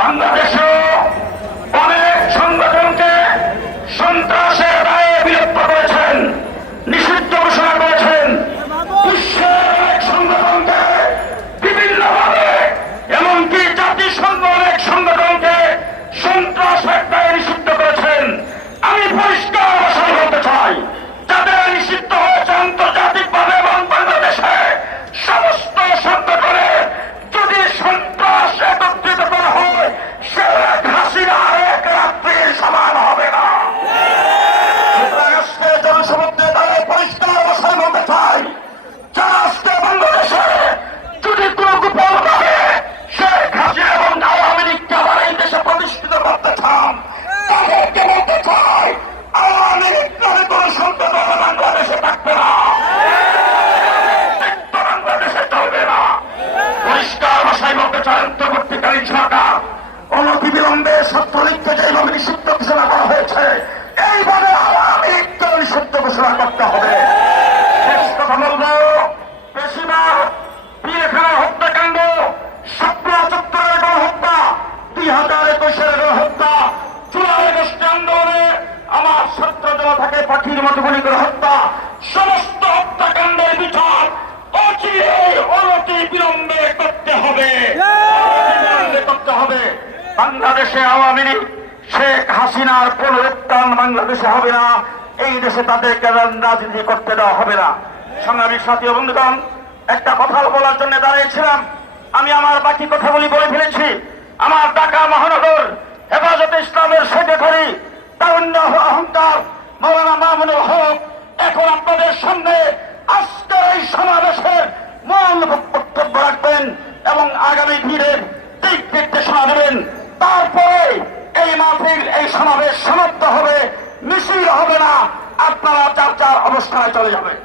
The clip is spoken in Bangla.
বাংলাদেশে অনেক সংগঠনকে সন্ত্রাসের দায়ে বিলুপ্ত করেছেন, নিষিদ্ধ ঘোষণা করেছেন। বিশ্বের অনেক সংগঠনকে বিভিন্নভাবে, এমনকি জাতিসংঘ অনেক সংগঠনকে সন্ত্রাসের দায়ে নিষিদ্ধ করেছেন। আমি পরিষ্কার ভাষায় বলতে চাই, যাদের নিষিদ্ধ হয়েছে আন্তর্জাতিকভাবে এবং বাংলাদেশে সমস্ত সংগঠনের যদি সন্ত্রাস একত্রিত করা হয়, শেখ হাসিনার এক রাত্রির সমান হবে না। আজকে জনসমুদ্রে তাদের পরিষ্কার ভাষায় বলতে চাই, যারা আজকে বাংলাদেশে যদি কোনো গোপনভাবে শেখ হাসিনা এবং আওয়ামী লীগকে আবার এই দেশে প্রতিষ্ঠিত করতে চান, তাদেরকে বলতে চাই আওয়ামী লীগ নামে কোন সংগঠন বাংলাদেশে থাকবে না, বাংলাদেশে চলবে না। পরিষ্কার ভাষায় বলতে চাই, অন্তর্বর্তীকালীন সরকার অনতিবিলম্বে ছাত্রলীগকে যেভাবে নিষিদ্ধ ঘোষণা করা হয়েছে, এইভাবে আওয়ামী লীগকে নিষিদ্ধ ঘোষণা করতে হবে। শেষ কথা বলব, বেশিরভাগ পিলখানা হত্যাকাণ্ড, শাপলা চত্বরের গণহত্যা, 2021-এর গণহত্যা, জুলাই আগস্ট আন্দোলনে আমার ছাত্র জনতাকে পাখির মতো গুলি করে হত্যা, সমস্ত হত্যাকাণ্ডের বিচার অচিরে অনতি বিলম্বে করতে হবে, করতে হবে। বাংলাদেশে আওয়ামী লীগ শেখ হাসিনার পুনরুত্থান বাংলাদেশে হবে না, এই দেশে তাদেরকে রাজনীতি করতে দেওয়া হবে না। সংগ্রামী সাথী ও বন্ধুগণ, একটা কথা বলার জন্য দাঁড়িয়েছিলাম, আমি আমার বাকি কথাগুলি বলে ফেলেছি। আমার ঢাকা মহানগর হেফাজতে ইসলামের সেক্রেটারি তারুণ্য অহংকার মাওলানা মামুনুল হক এখন আপনাদের সামনে আজকের এই সমাবেশের মূল বক্তব্য রাখবেন এবং আগামী দিনের দিক নির্দেশনা দেবেন। তারপরে এই মাহফিল, এই সমাবেশ সমাপ্ত হবে, মিছিল হবে না, আপনারা যার যার অবস্থানে চলে যাবেন।